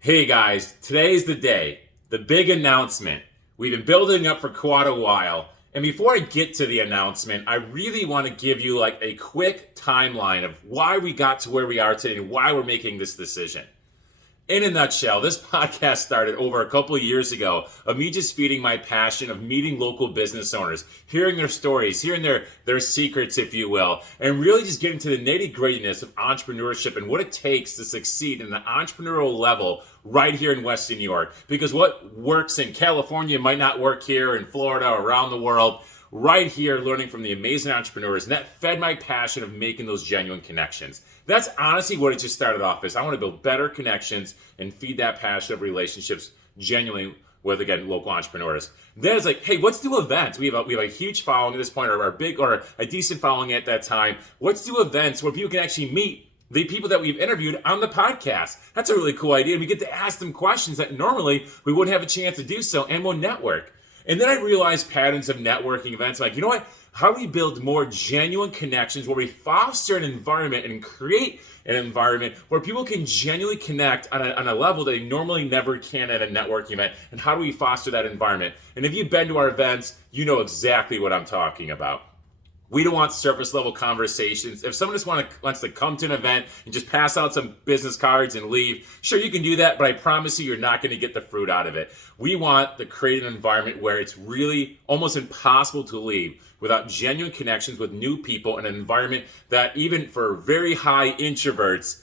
Hey guys, today's the day, the big announcement. We've been building up for quite a while. And before I get to the announcement, I really want to give you like a quick timeline of why we got to where we are today and why we're making this decision. In a nutshell, this podcast started over a couple of years ago of me just feeding my passion of meeting local business owners, hearing their stories, hearing their secrets, if you will, and really just getting to the nitty-grittiness of entrepreneurship and what it takes to succeed in the entrepreneurial level right here in Western New York. Because what works in California might not work here in Florida or around the world. Right here, learning from the amazing entrepreneurs, and that fed my passion of making those genuine connections. That's honestly what it just started off as. I want to build better connections and feed that passion of relationships genuinely with, again, local entrepreneurs. Then it's like, hey, let's do events. We have a huge following at this point, or a decent following at that time. Let's do events where people can actually meet the people that we've interviewed on the podcast. That's a really cool idea. We get to ask them questions that normally we wouldn't have a chance to do so, and we'll network. And then I realized patterns of networking events. Like, you know what? How do we build more genuine connections where we foster an environment and create an environment where people can genuinely connect on a level they normally never can at a networking event? And how do we foster that environment? And if you've been to our events, you know exactly what I'm talking about. We don't want surface level conversations. If someone just wants to come to an event and just pass out some business cards and leave, sure, you can do that, but I promise you're not going to get the fruit out of it. We want to create an environment where it's really almost impossible to leave without genuine connections with new people in an environment that even for very high introverts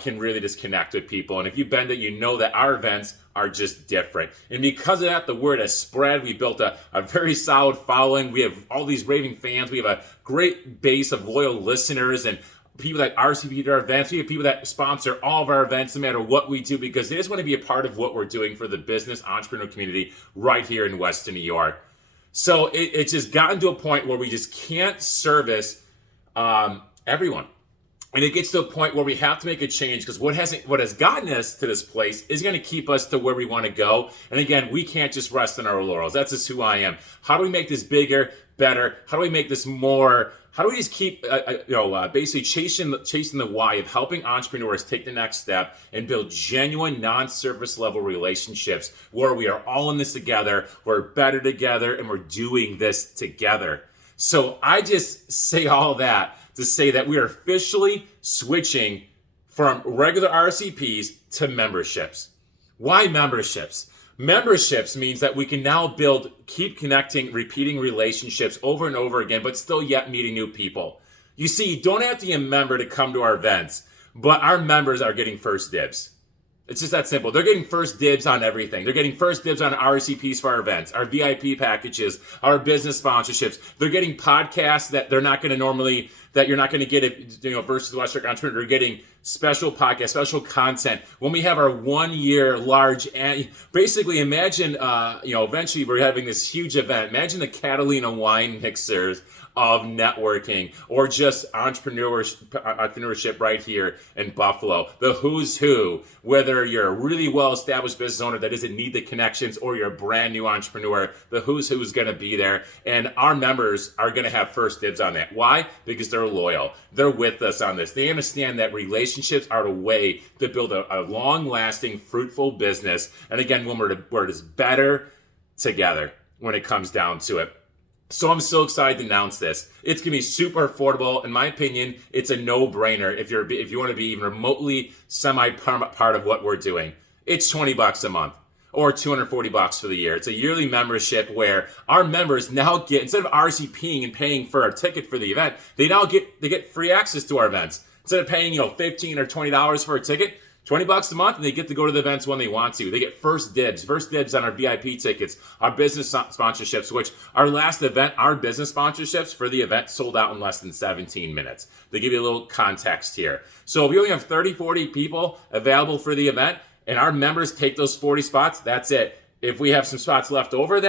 can really just connect with people. And if you've been there, you know that our events are just different. And because of that, the word has spread. We built a very solid following. We have all these raving fans. We have a great base of loyal listeners and people that RSVP to our events. We have people that sponsor all of our events no matter what we do because they just want to be a part of what we're doing for the business entrepreneur community right here in Western New York. So it's just gotten to a point where we just can't service everyone. And it gets to a point where we have to make a change because what has gotten us to this place is going to keep us to where we want to go. And again, we can't just rest on our laurels. That's just who I am. How do we make this bigger, better? How do we make this more? How do we just keep, basically chasing the why of helping entrepreneurs take the next step and build genuine, non-surface level relationships where we are all in this together, we're better together, and we're doing this together. So I just say all that to say that we are officially switching from regular RCPs to memberships. Why memberships? Memberships means that we can now keep connecting, repeating relationships over and over again, but still yet meeting new people. You see, you don't have to be a member to come to our events, but our members are getting first dibs. It's just that simple. They're getting first dibs on everything. They're getting first dibs on RCPs for our events, our VIP packages, our business sponsorships. They're getting podcasts that they're not going to normally, that you're not going to get it, versus Western Entrepreneur. They're getting special podcasts, special content. When we have our 1 year large, basically imagine, eventually we're having this huge event. Imagine the Catalina wine mixers of networking or just entrepreneurship right here in Buffalo. The who's who, whether you're a really well-established business owner that doesn't need the connections or you're a brand new entrepreneur, the who's who is going to be there. And our members are going to have first dibs on that. Why? Because they're loyal. They're with us on this. They understand that relationships are the way to build a long-lasting, fruitful business. And again, when we're just better together when it comes down to it. So I'm so excited to announce this. It's gonna be super affordable. In my opinion, it's a no-brainer if you want to be even remotely semi-permanent part of what we're doing. It's $20 a month or $240 for the year. It's a yearly membership where our members now get, instead of RSVPing and paying for a ticket for the event, they get free access to our events. Instead of paying $15 or $20 for a ticket, $20 a month, and they get to go to the events when they want to. They get first dibs on our VIP tickets, our business sponsorships, which our last event, our business sponsorships for the event sold out in less than 17 minutes. To give you a little context here. So if we only have 30, 40 people available for the event, and our members take those 40 spots, that's it. If we have some spots left over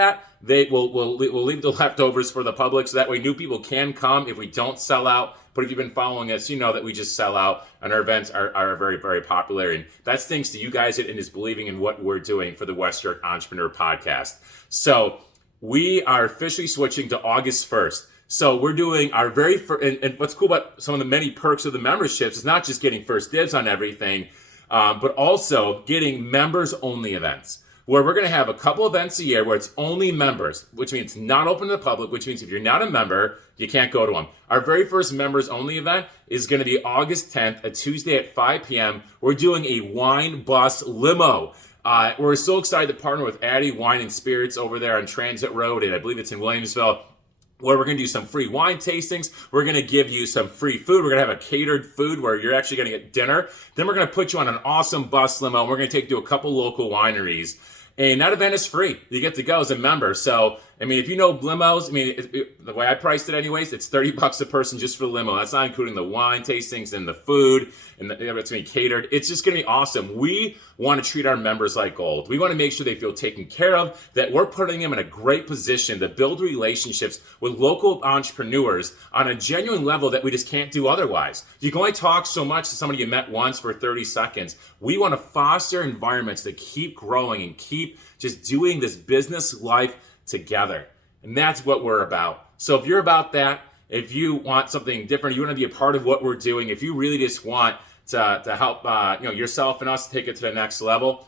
we'll leave the leftovers for the public so that way new people can come if we don't sell out. But if you've been following us, you know that we just sell out and our events are very, very popular. And that's thanks to you guys and is believing in what we're doing for the Western Entrepreneur Podcast. So we are officially switching to August 1st. So we're doing our very first, and what's cool about some of the many perks of the memberships is not just getting first dibs on everything, but also getting members only events, where we're going to have a couple events a year where it's only members, which means not open to the public, which means if you're not a member, you can't go to them. Our very first members only event is going to be August 10th, a Tuesday at 5 p.m. We're doing a wine bus limo. We're so excited to partner with Addy Wine and Spirits over there on Transit Road, and I believe it's in Williamsville, where we're going to do some free wine tastings. We're going to give you some free food. We're going to have a catered food where you're actually going to get dinner. Then we're going to put you on an awesome bus limo, and we're going to take you to a couple local wineries. And that event is free. You get to go as a member. So, I mean, if you know limos, I mean, the way I priced it anyways, it's $30 a person just for the limo. That's not including the wine tastings and the food, and it's going to be catered. It's just going to be awesome. We want to treat our members like gold. We want to make sure they feel taken care of, that we're putting them in a great position to build relationships with local entrepreneurs on a genuine level that we just can't do otherwise. You can only talk so much to somebody you met once for 30 seconds. We want to foster environments that keep growing and keep just doing this business life together. And that's what we're about. So if you're about that, if you want something different, you want to be a part of what we're doing, if you really just want to help yourself and us take it to the next level,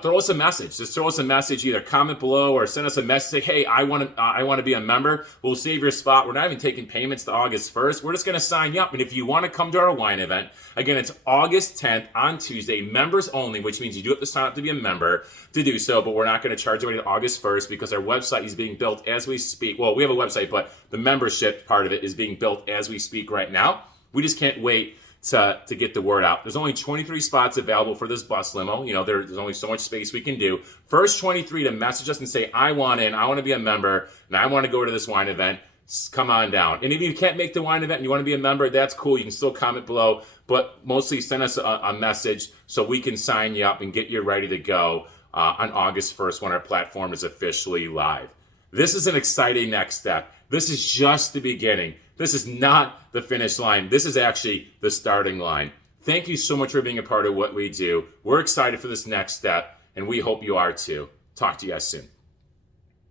throw us a message. Just throw us a message, either comment below or send us a message. Say, hey, I want to be a member. We'll save your spot. We're not even taking payments to August 1st. We're just going to sign you up. And if you want to come to our wine event, again, it's August 10th on Tuesday, members only, which means you do have to sign up to be a member to do so, but we're not going to charge anybody August 1st because our website is being built as we speak. Well, we have a website, but the membership part of it is being built as we speak right now. We just can't wait to get the word out. There's only 23 spots available for this bus limo. You know, there's only so much space we can do. First 23 to message us and say, I want in, I want to be a member, and I want to go to this wine event, come on down. And if you can't make the wine event and you want to be a member, that's cool. You can still comment below, but mostly send us a message so we can sign you up and get you ready to go on August 1st when our platform is officially live. This is an exciting next step. This is just the beginning. This is not the finish line. This is actually the starting line. Thank you so much for being a part of what we do. We're excited for this next step, and we hope you are too. Talk to you guys soon.